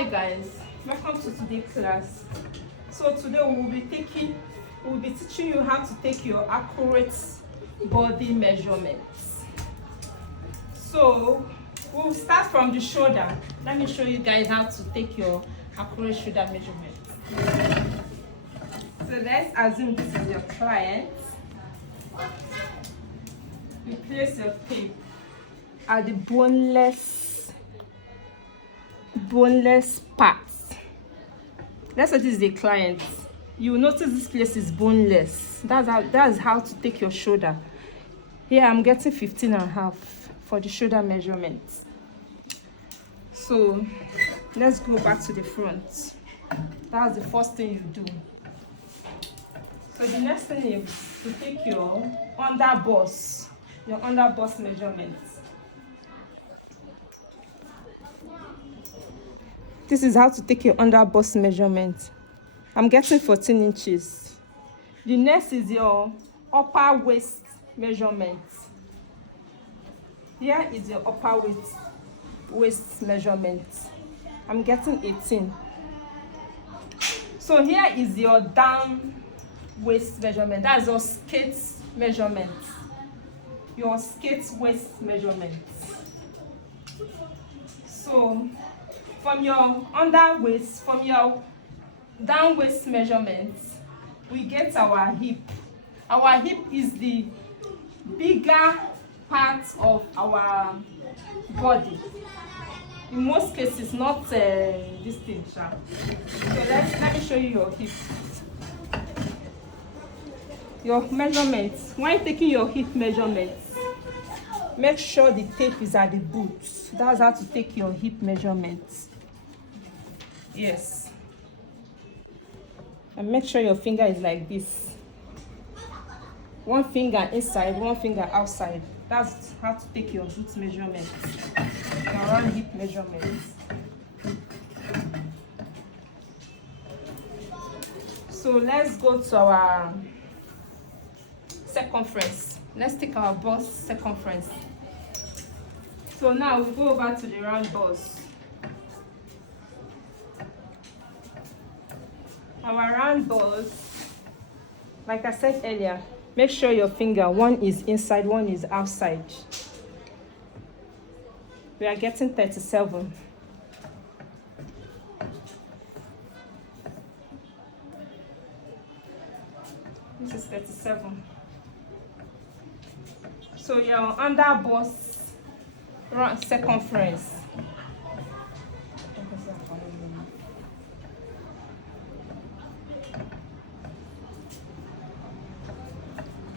Hi guys, welcome to today's class. So today we'll be teaching you how to take your accurate body measurements. So we'll start from the shoulder. Let me show you guys how to take your accurate shoulder measurements. So let's assume this is your client. You place your tape at the boneless parts. Let's say this is the client. You will notice this place is boneless. That's how to take your shoulder. Here I'm getting 15.5 for the shoulder measurement. So let's go back to the front. That's the first thing you do. So the next thing is to take your underbust measurements. This is how to take your underbust measurement. I'm getting 14 inches. The next is your upper waist measurement. Here is your upper waist measurement. I'm getting 18. So here is your down waist measurement. That's your skate measurement. Your skate waist measurement. So from your down waist measurements, we get our hip. Our hip is the bigger part of our body. In most cases, not this thing. So let me show you your hip. Your measurements. When you're taking your hip measurements, make sure the tape is at the boot. That's how to take your hip measurements. Yes. And make sure your finger is like this. One finger inside, one finger outside. That's how to take your boot measurements. Your round hip measurements. So let's go to our circumference. Let's take our bust circumference. So now we go over to the round bust. Our round bust, like I said earlier, make sure your finger, one is inside, one is outside. We are getting 37. This is 37. So your under bust round circumference.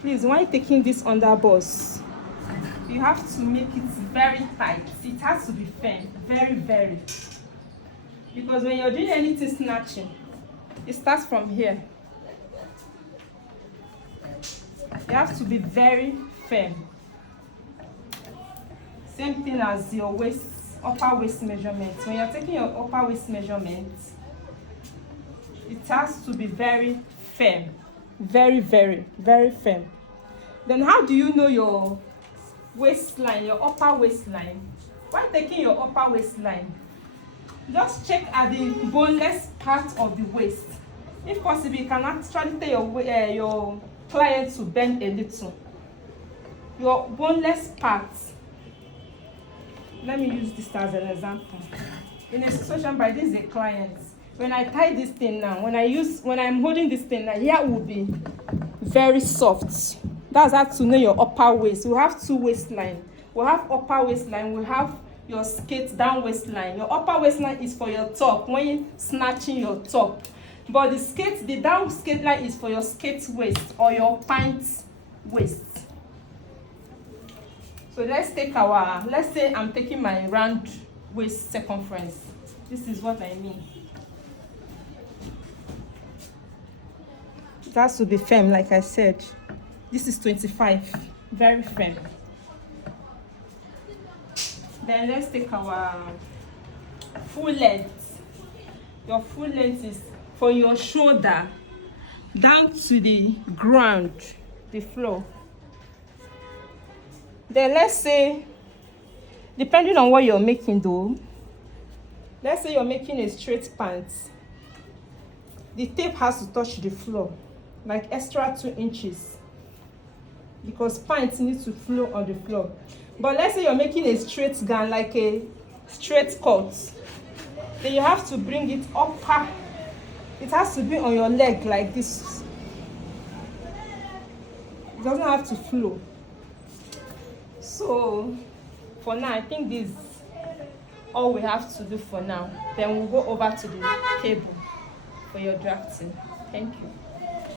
Please, when you're taking this under bust, you have to make it very tight. It has to be firm, very, very. Because when you're doing anything snatching, it starts from here. You have to be very firm. Same thing as your waist, upper waist measurement. When you're taking your upper waist measurement, it has to be very firm. Very, very, very firm. Then how do you know your waistline, your upper waistline? While taking your upper waistline, just check at the boneless part of the waist. If possible, you can actually tell your client to bend a little. Your boneless part. Let me use this as an example. In a situation by this is a client. When I tie this thing now, when I'm holding this thing now, here will be very soft. That's how to know your upper waist. We have two waistline. We have upper waistline. We have your skate down waistline. Your upper waistline is for your top when you're snatching your top. But the down skate line is for your skate waist or your pants waist. So let's say I'm taking my round waist circumference. This is what I mean. It has to be firm, like I said. This is 25, very firm. Then let's take our full length. Your full length is from your shoulder down to the ground, the floor. Then let's say, depending on what you're making though, Let's say you're making a straight pants. The tape has to touch the floor, like extra 2 inches, because pants need to flow on the floor. But let's say you're making a straight gown, like a straight cut, then you have to bring it up. It has to be on your leg like this. It doesn't have to flow. So for now, I think this is all we have to do for now. Then we'll go over to the table for your drafting. Thank you.